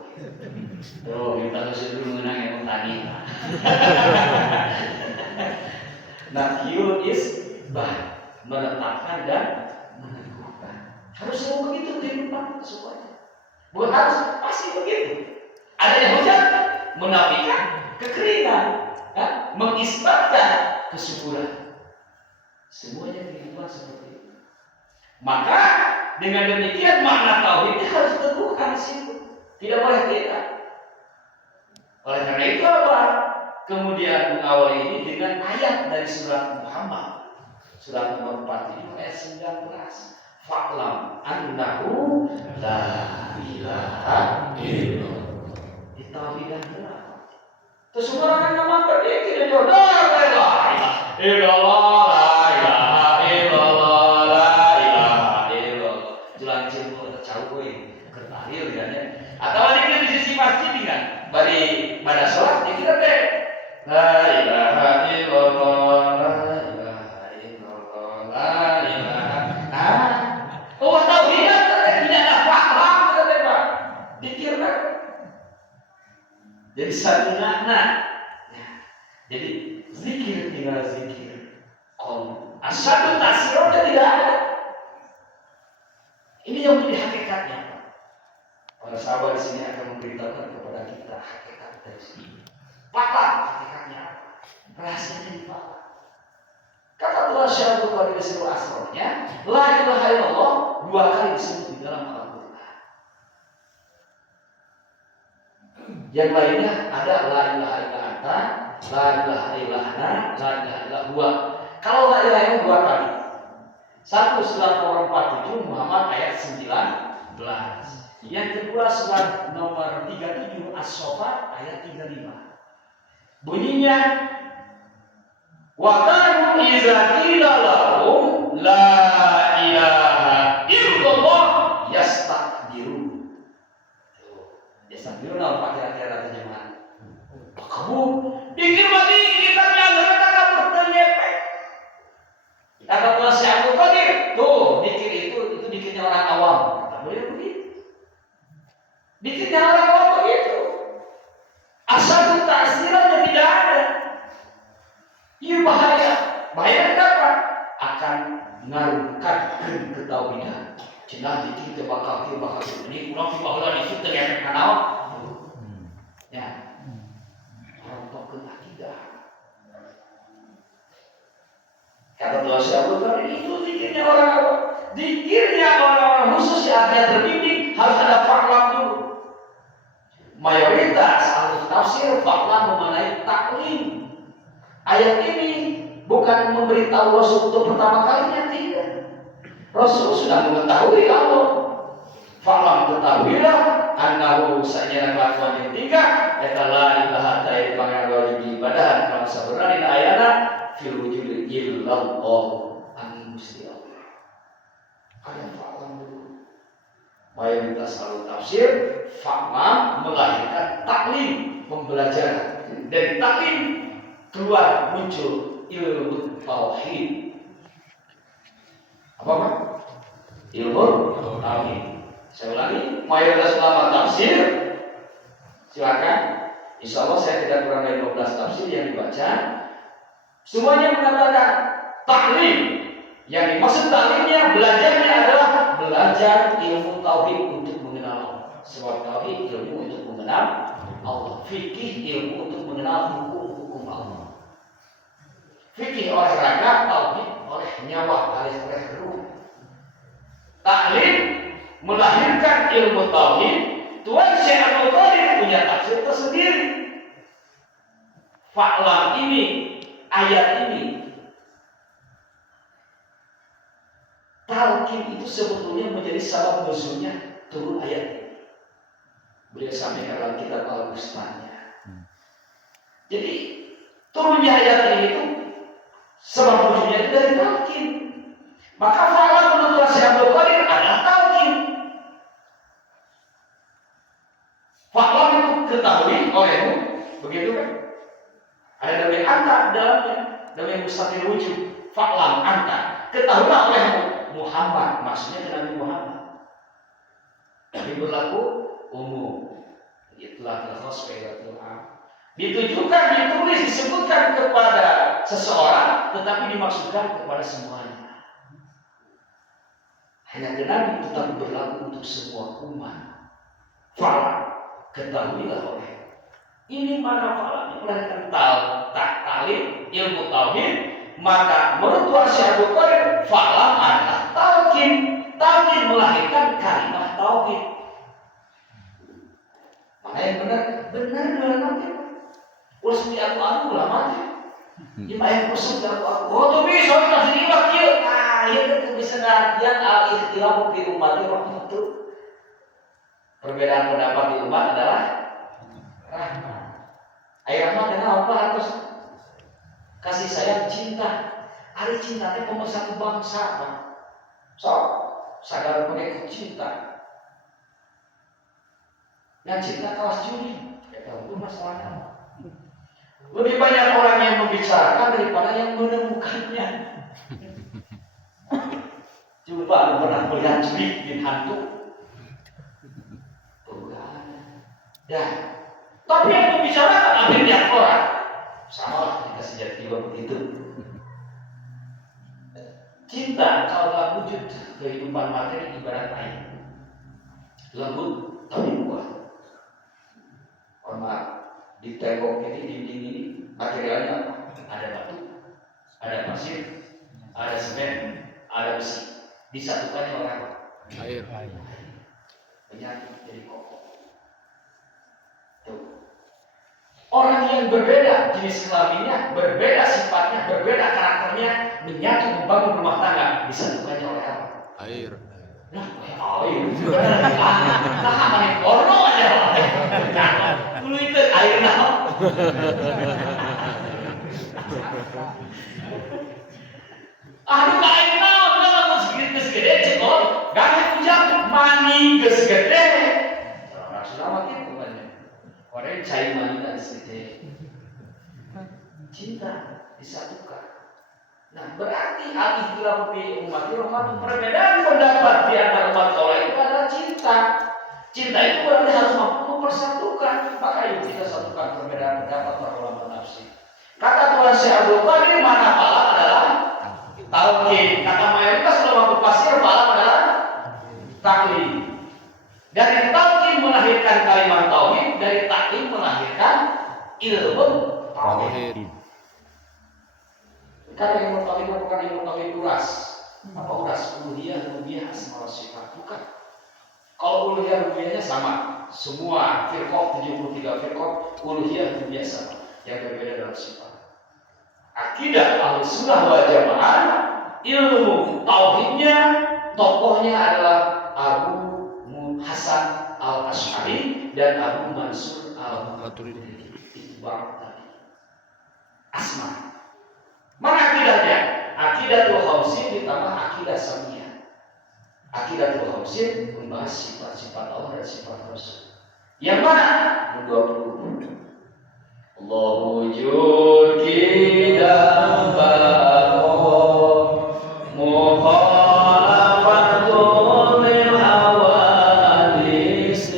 Tuh kita harus dulu mengenang yang tani. Nah, isbat menetapkan dan meneguhkan. Harus selalu begitu kehidupan semuanya. Bukan harus pasti begitu. Ada yang hujan menafikan kekeringan, ya? Mengisbatkan kesuburan. Semuanya kehidupan seperti itu. Maka dengan demikian makna tauhid harus diteguhkan di situ. Tidak boleh tidak. Oleh karena itu apa? Kemudian mengawali ini dengan ayat dari surat Muhammad, surat nomor 47 ayat 19. Fa'lam annahu la ilaha illallah. Ditauhidkan kenapa? Terus semua orang nama berdiri dan la ilaha illallah, la ilaha illallah, la ilaha illallah. Jualan jempol terjauh gue, kertahil kan ya. Atau ada di sisi masjid kan, pada sholat dikira deh. La ilaha illallah, la ilaha illallah, la ilaha. Oh tauhid tidak ada faham kata Pak. Dikira. Jadi satu makna. Jadi zikir tinggal zikir. Kalau asal tasirnya tidak ada. Ini yang menjadi hakikatnya. Para sahabat di sini akan memberitahukan kepada kita hakikat dari sini. Paham hakikatnya apa? Rahasianya di paham. Kata Tuhan Syaikhul Qadir seluruh asrornya, la ilaha illallah 2 kali disebut di dalam Al-Quran. Yang lainnya ada la ilaha illa anta, la ilaha illa ana, la ilaha illa huwa. Kalau la ilaha illallah 2 kali. Satu surat nomor 47 Muhammad ayat 19. Yang kedua surat nomor 37 As-Saffat ayat 35. Bunyinya wa kanu idza qila lahum la ilaha illallah yastakbirun. Yastakbirun apa kira-kira terjemahan? Kamu dikir mati kita nyangka kata bertanyepek. Kata Tuhan Syaikhul Qadir, tuh dikir itu dikirnya orang awam. Kata beliau begitu. Dikirnya orang awam begitu. Asal ta'asirannya tidak ada. Ini bahaya. Bahaya kenapa? Akan mengarungkan ketauhidan. Cenah dikir teu bakal ini kurang baheula itu teu efek kanaon. Ya. Rontokeun akidah. Kata Tuhan Syaikhul Qadir itu dikirnya orang awam. Dikirnya orang-orang khusus yang akan terbimbing harus ada faham dulu. Mayoritas ahli tafsir faham mengenai taklim. Ayat ini bukan memberitahu Rasul untuk pertama kalinya, tidak. Rasul sudah mengetahui Allah. Fa'lam ketahuilah annahu sa'nya kelakuan yang tiga eta la ilaha ta'ala pangeran wajib ibadah kalau sabenerna ayana fil wujud illallah an Gusti Allah. Kalian fa'lam dulu. Mayoritas ahli tafsir fa'lam melahirkan taklim, pembelajaran. Dari taklim keluar muncul ilmu tauhid. Apa Pak? Ilmu tauhid. Saya ulangi, mayoritas ulama tafsir silakan. Insya Allah saya tidak kurang dari 12 tafsir yang dibaca. Semuanya mengatakan taklim. Yang dimaksud taklimnya, belajarnya adalah belajar ilmu tauhid untuk mengenal Allah. Sebab tauhid ilmu untuk mengenal Allah. Fikih ilmu untuk mengenal hukum-hukum Allah. Fikih oleh raga, tauhid oleh nyawa, oleh ruh. Taklim melahirkan ilmu tauhid. Tuan Syekh Abdul Qadir punya tafsir tersendiri. Fa'lam ini, ayat ini, talqin itu sebetulnya menjadi sabab nuzulnya turun ayat ini. Beliau sampaikan dalam kitab Al-Bustannya. Jadi turunnya ayat ini itu sebab nuzulnya itu dari talqin. Maka fa'lam menurut Syekh Abdul Qadir adalah talqin. Fa'lam itu ketahui olehmu, begitu kan? Ada damai anta dalamnya, damai mustaqil wujud. Fa'lam anta, ketahuilah olehmu Muhammad, maksudnya Nabi Muhammad. Tapi berlaku umum. Itulah terkhas faidatul am. Ditujukan, ditulis, disebutkan kepada seseorang, tetapi dimaksudkan kepada semuanya. Hanya Nabi tetap berlaku untuk semua umat. Fa'lam, ketahuilah olehmu. Ini mana fa'lam melahirkan taklim, ilmu tauhid. Maka menurut Syekh Abdul Qadir, fa'lam adalah talqin. Talqin melahirkan kalimat tauhid. Mana yang benar? Benar dalam nanti. Ulas di aku ulama aja. Ini yang kusuk aku. Oh tuh bisa kita sini wakil. Ah, itu bisa ngartian al-ikhtilaf fi ummati rahmatul. Perbedaan pendapat di umat adalah rahmat. Ayat rahmat kenapa harus kasih sayang, cinta. Ada cinta itu pemersatu bangsa, Pak. So, sadar pakai cinta. Yang cinta kawas judi. Ya tahu itu masalahnya. Lebih banyak orang yang membicarakan daripada yang menemukannya. Coba lu pernah melihat judi bin hantu? Bukan. Ya. Tapi yang membicarakan akhirnya orang. Sama lah ketika sejak tiba begitu. Cinta kalau tak wujud kehidupan materi ibarat air, lembut tapi kuat. Maaf, di tembok ini, dinding ini materialnya apa? Ada batu, ada pasir, ada semen, ada besi. Disatukannya oleh apa? Air. Menyatu jadi kokoh. Tuh. Orang yang berbeda jenis kelaminnya, berbeda sifatnya, berbeda karakternya, menyatu membangun rumah tangga, disatukannya oleh apa? Air. Nah, air. Nah, main porno aja. Dulu itu air nah. Aduh, air nah, udah mau segede cekol, gak hujan mani segede. Orang selamat itu banyak. Orang cai mani dan segede. Cinta disatukan. Nah, berarti al-ikhtilaf fi ummati rahmatun. Perbedaan pendapat di antara umat Allah itu adalah cinta. Cinta itu berarti harus mampu mempersatukan. Maka yuk kita satukan perbedaan pendapat para ulama tafsir. Kata Tuhan Syekh Abdul Qadir, mana falam adalah talqin. Kata mayoritas ulama tafsir, falam adalah taklim. Dari talqin melahirkan kalimat tauhid, dari taklim melahirkan ilmu tauhid. Karena ilmu tauhid bukan ilmu tauhid uras. Apa uras? Uluhiyah, rububiyah, asma wa sifat. Bukan. Kalau uluhiyah rububiyahnya sama. Semua firqah 73 firqah uluhiyah rububiyah sama. Yang berbeda dalam sifat. Akidah Ahlussunnah wal Jamaah, ilmu tauhidnya, tokohnya adalah Abu Hasan Al-Asy'ari dan Abu Mansur Al-Maturidi. Itu bang tadi. Asma. Mana akidahnya? Akidatul Khamsin ditambah akidah Samiyah. Akidatul Khamsin membahas sifat-sifat Allah dan sifat Rasul. Yang mana? 20. Allah wujud kita bangun mukhalafatul lil hawadis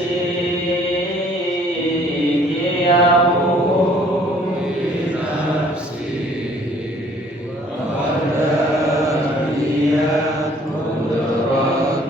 qiyamu bi nafsi wa hadiyat mudrak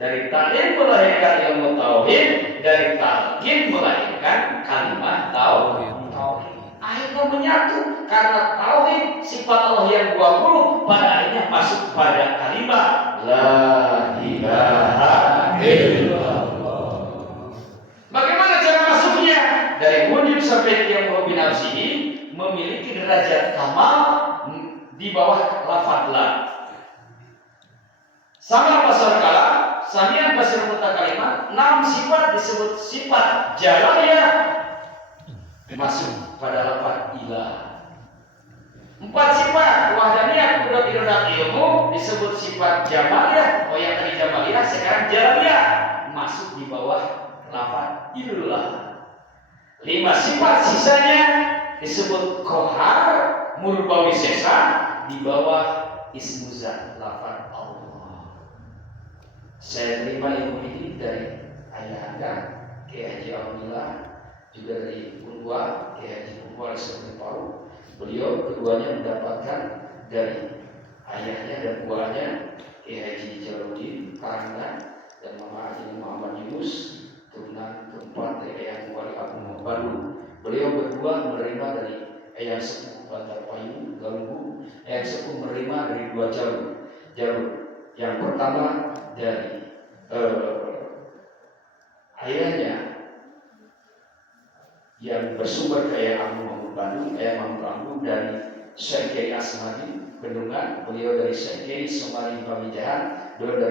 Dari taklim melahirkan ilmu tauhid, dari talqin melahirkan kalimat tauhid. Akhirnya menyatu karena tauhid sifat Allah yang 20 pada akhirnya masuk pada kalimat la ilaha illallah. Bagaimana cara masuknya? Dari wujud sampai qiyamul binafsihi memiliki derajat kamal di bawah lafaz la. Sama pasal kala Samian basir mutakalimat 6 sifat disebut sifat jalaliyah masuk pada lafaz ilah. 4 sifat wahdaniyah kudrat irodat ilmu disebut sifat jamaliyah. Oh yang tadi jamaliyah sekarang jalaliyah masuk di bawah lafaz ilah. 5 sifat sisanya disebut kohar murbawi sesa di bawah ismuzat lafaz Allah. Saya terima ilmu ini dari ayah anda Kiai Haji Alhamdulillah, juga dari Unwa Kiai Haji Unwa Al-Syekhul Paru. Beliau keduanya mendapatkan dari ayahnya dan buahnya Kiai Haji Jaludin Karangga dan Mama Haji Muhammad Yunus, turunan keempat dari Eyang Wali Agung Bandung. Beliau berdua menerima dari Eyang Sepuh Bantar Payu Galunggu. Eyang Sepuh menerima dari 2 jalur. Yang pertama dari ayahnya yang bersumber ke Eyang Agung Mahmud Bandung, Eyang Mahmud Agung dari Syekh Kiai Asmadi Bendungan, beliau dari Syekh Kiai Somari Pamijahan, beliau dari